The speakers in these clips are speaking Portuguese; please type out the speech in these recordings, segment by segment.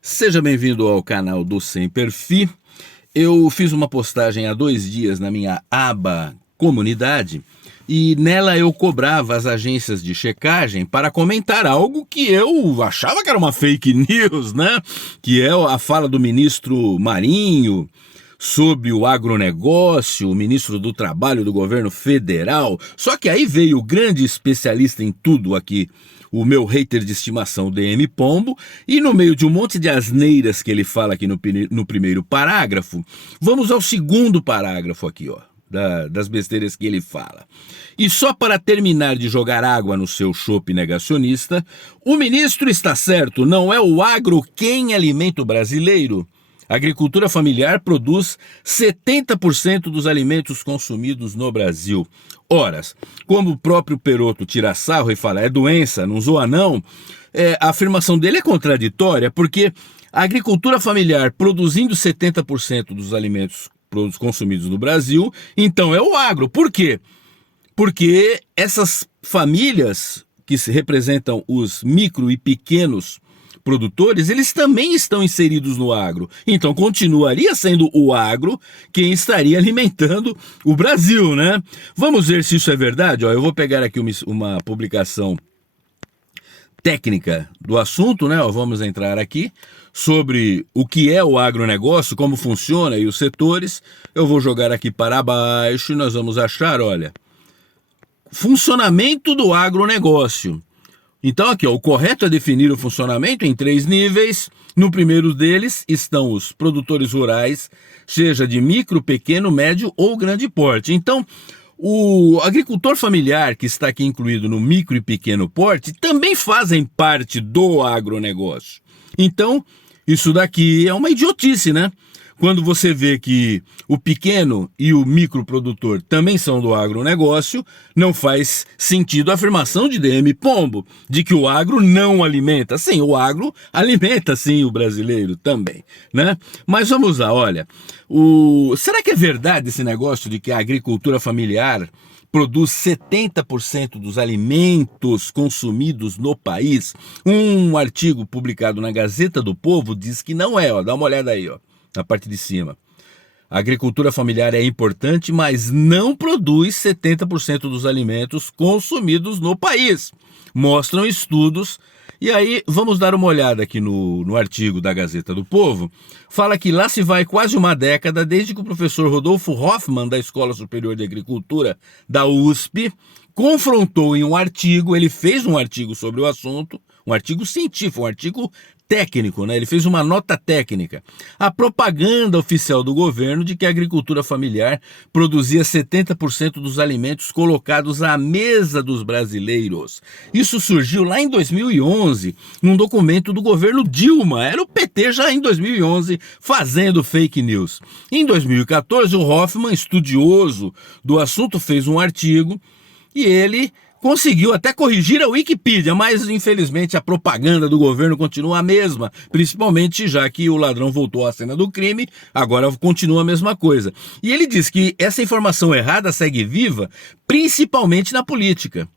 Seja bem-vindo ao canal do Sem Perfil. Eu fiz uma postagem há 2 dias na minha aba Comunidade e nela eu cobrava as agências de checagem para comentar algo que eu achava que era uma fake news, né? Que é a fala do ministro Marinho sobre o agronegócio, o ministro do Trabalho do governo federal. Só que aí veio o grande especialista em tudo aqui, o meu hater de estimação, DM Pombo, e no meio de um monte de asneiras que ele fala aqui no primeiro parágrafo, vamos ao segundo parágrafo aqui, ó, das besteiras que ele fala. E só para terminar de jogar água no seu chope negacionista, o ministro está certo, não é o agro quem alimenta o brasileiro. A agricultura familiar produz 70% dos alimentos consumidos no Brasil. Ora, como o próprio Perotto tira sarro e fala, é doença, não zoa não, a afirmação dele é contraditória, porque a agricultura familiar produzindo 70% dos alimentos consumidos no Brasil, então é o agro. Por quê? Porque essas famílias que se representam os micro e pequenos produtores, eles também estão inseridos no agro. Então continuaria sendo o agro quem estaria alimentando o Brasil, né? Vamos ver se isso é verdade. Ó, eu vou pegar aqui uma publicação técnica do assunto, né? Ó, vamos entrar aqui sobre o que é o agronegócio, como funciona e os setores. Eu vou jogar aqui para baixo e nós vamos achar, olha, funcionamento do agronegócio. Então aqui, ó, o correto é definir o funcionamento em 3 níveis. No primeiro deles estão os produtores rurais, seja de micro, pequeno, médio ou grande porte. Então, o agricultor familiar, que está aqui incluído no micro e pequeno porte, também fazem parte do agronegócio. Então, isso daqui é uma idiotice, né? Quando você vê que o pequeno e o microprodutor também são do agronegócio, não faz sentido a afirmação de DM Pombo, de que o agro não alimenta. Sim, o agro alimenta sim o brasileiro também, né? Mas vamos lá, olha, será que é verdade esse negócio de que a agricultura familiar produz 70% dos alimentos consumidos no país? Um artigo publicado na Gazeta do Povo diz que não é, ó, dá uma olhada aí, ó. Na parte de cima. A agricultura familiar é importante, mas não produz 70% dos alimentos consumidos no país. Mostram estudos. E aí, vamos dar uma olhada aqui no artigo da Gazeta do Povo. Fala que lá se vai quase uma década desde que o professor Rodolfo Hoffmann, da Escola Superior de Agricultura da USP, confrontou em um artigo, ele fez um artigo sobre o assunto, um artigo científico, um artigo técnico, né? Ele fez uma nota técnica. A propaganda oficial do governo de que a agricultura familiar produzia 70% dos alimentos colocados à mesa dos brasileiros. Isso surgiu lá em 2011, num documento do governo Dilma. Era o PT já em 2011 fazendo fake news. Em 2014, o Hoffmann, estudioso do assunto, fez um artigo e ele conseguiu até corrigir a Wikipedia, mas infelizmente a propaganda do governo continua a mesma, principalmente já que o ladrão voltou à cena do crime, agora continua a mesma coisa. E ele diz que essa informação errada segue viva, principalmente na política,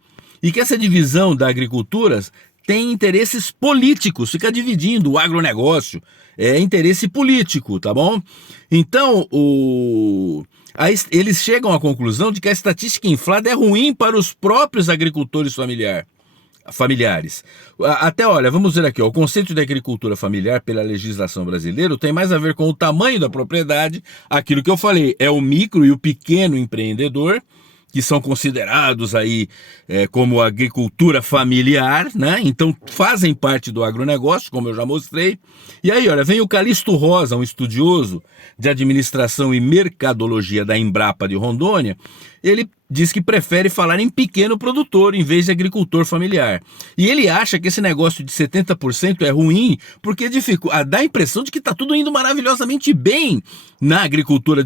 e que essa divisão da agricultura tem interesses políticos, fica dividindo o agronegócio, é interesse político, tá bom? Então, aí eles chegam à conclusão de que a estatística inflada é ruim para os próprios agricultores familiares. Até, olha, vamos ver aqui, ó, o conceito de agricultura familiar pela legislação brasileira tem mais a ver com o tamanho da propriedade, aquilo que eu falei, é o micro e o pequeno empreendedor, que são considerados aí como agricultura familiar, né? Então fazem parte do agronegócio, como eu já mostrei. E aí, olha, vem o Calixto Rosa, um estudioso de administração e mercadologia da Embrapa de Rondônia. Ele diz que prefere falar em pequeno produtor em vez de agricultor familiar. E ele acha que esse negócio de 70% é ruim porque dá a impressão de que está tudo indo maravilhosamente bem na agricultura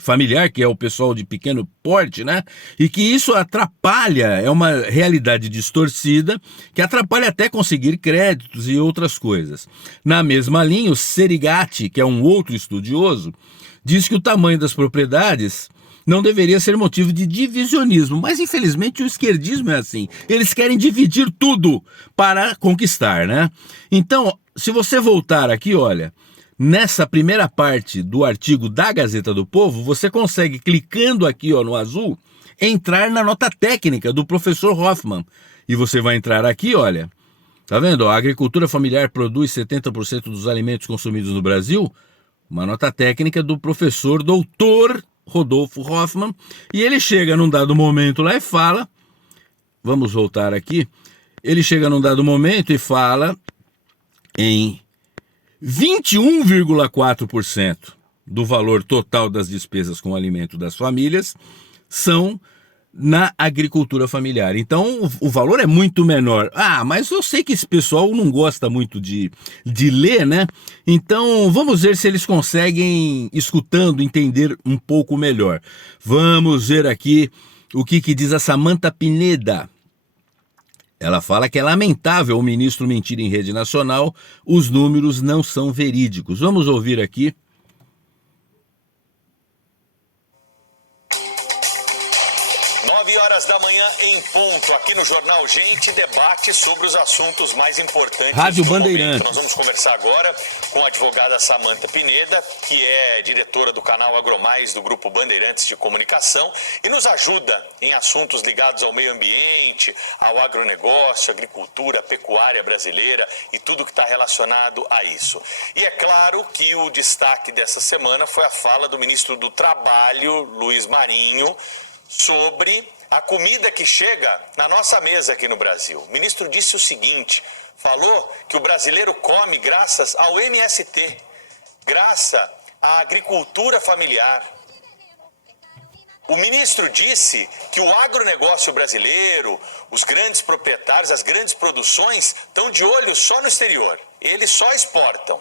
familiar, que é o pessoal de pequeno porte, né? E que isso atrapalha, é uma realidade distorcida, que atrapalha até conseguir créditos e outras coisas. Na mesma linha, o Serigati, que é um outro estudioso, diz que o tamanho das propriedades não deveria ser motivo de divisionismo, mas infelizmente o esquerdismo é assim. Eles querem dividir tudo para conquistar, né? Então, se você voltar aqui, olha, nessa primeira parte do artigo da Gazeta do Povo, você consegue, clicando aqui ó, no azul, entrar na nota técnica do professor Hoffmann. E você vai entrar aqui, olha, tá vendo? A agricultura familiar produz 70% dos alimentos consumidos no Brasil. Uma nota técnica do professor doutor Rodolfo Hoffmann. E ele chega num dado momento lá e fala, vamos voltar aqui, ele chega num dado momento e fala em 21,4% do valor total das despesas com alimento das famílias são na agricultura familiar. Então, o valor é muito menor. Ah, mas eu sei que esse pessoal não gosta muito de ler, né? Então, vamos ver se eles conseguem, escutando, entender um pouco melhor. Vamos ver aqui o que diz a Samantha Pineda. Ela fala que é lamentável o ministro mentir em rede nacional, os números não são verídicos. Vamos ouvir aqui. 9h da manhã em ponto, aqui no Jornal Gente, debate sobre os assuntos mais importantes Rádio do Bandeirantes. momento. Nós vamos conversar agora com a advogada Samantha Pineda, que é diretora do canal AgroMais do Grupo Bandeirantes de Comunicação e nos ajuda em assuntos ligados ao meio ambiente, ao agronegócio, agricultura, pecuária brasileira e tudo que está relacionado a isso. E é claro que o destaque dessa semana foi a fala do ministro do Trabalho, Luiz Marinho, sobre a comida que chega na nossa mesa aqui no Brasil. O ministro disse o seguinte, falou que o brasileiro come graças ao MST, graças à agricultura familiar. O ministro disse que o agronegócio brasileiro, os grandes proprietários, as grandes produções estão de olho só no exterior, eles só exportam.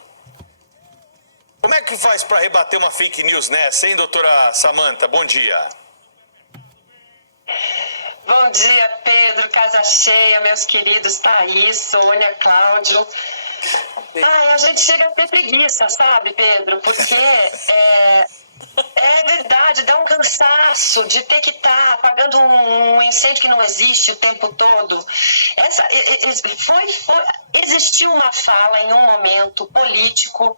Como é que faz para rebater uma fake news nessa, hein, doutora Samantha? Bom dia. Bom dia, Pedro, casa cheia, meus queridos Thaís, Sônia, Cláudio. A gente chega a ter preguiça, sabe, Pedro? Porque é verdade, dá um cansaço de ter que estar apagando um incêndio que não existe o tempo todo. Existiu uma fala em um momento político,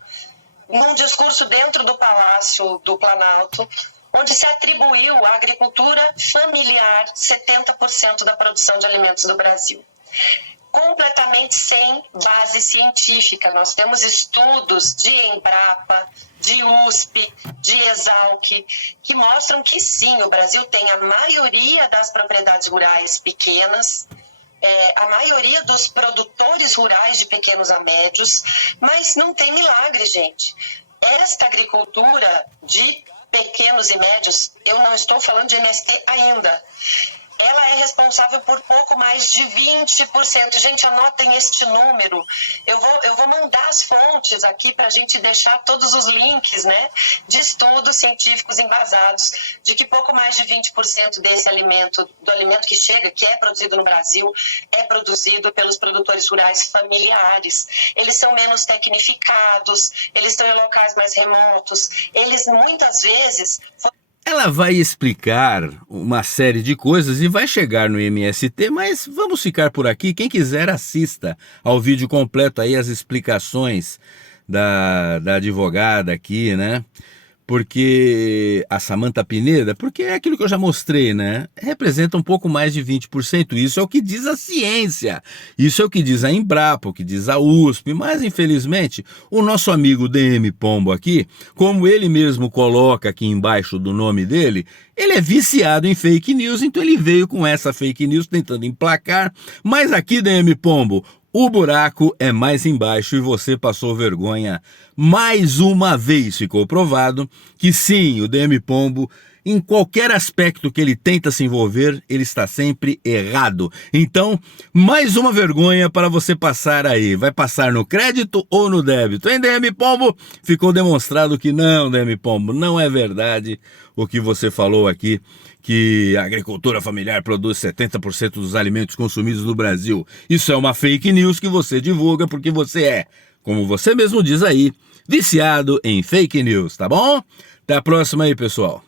num discurso dentro do Palácio do Planalto, onde se atribuiu à agricultura familiar 70% da produção de alimentos do Brasil. Completamente sem base científica. Nós temos estudos de Embrapa, de USP, de Exalc, que mostram que sim, o Brasil tem a maioria das propriedades rurais pequenas, a maioria dos produtores rurais de pequenos a médios, mas não tem milagre, gente. Esta agricultura de pequenos e médios, eu não estou falando de MST ainda, ela é responsável por pouco mais de 20%. Gente, anotem este número. Eu vou mandar as fontes aqui para a gente deixar todos os links, né, de estudos científicos embasados de que pouco mais de 20% desse alimento, do alimento que chega, que é produzido no Brasil, é produzido pelos produtores rurais familiares. Eles são menos tecnificados, eles estão em locais mais remotos, eles muitas vezes... Ela vai explicar uma série de coisas e vai chegar no MST, mas vamos ficar por aqui. Quem quiser assista ao vídeo completo aí, as explicações da advogada aqui, né? Porque a Samantha Pineda, porque é aquilo que eu já mostrei, né? Representa um pouco mais de 20%. Isso é o que diz a ciência. Isso é o que diz a Embrapa, o que diz a USP. Mas, infelizmente, o nosso amigo DM Pombo aqui, como ele mesmo coloca aqui embaixo do nome dele, ele é viciado em fake news, então ele veio com essa fake news tentando emplacar. Mas aqui, DM Pombo, o buraco é mais embaixo e você passou vergonha mais uma vez. Ficou provado que sim, o DM Pombo, em qualquer aspecto que ele tenta se envolver, ele está sempre errado. Então, mais uma vergonha para você passar aí. Vai passar no crédito ou no débito? Hein, DM Pombo? Ficou demonstrado que não, DM Pombo, não é verdade o que você falou aqui, que a agricultura familiar produz 70% dos alimentos consumidos no Brasil. Isso é uma fake news que você divulga porque você é, como você mesmo diz aí, viciado em fake news, tá bom? Até a próxima aí, pessoal.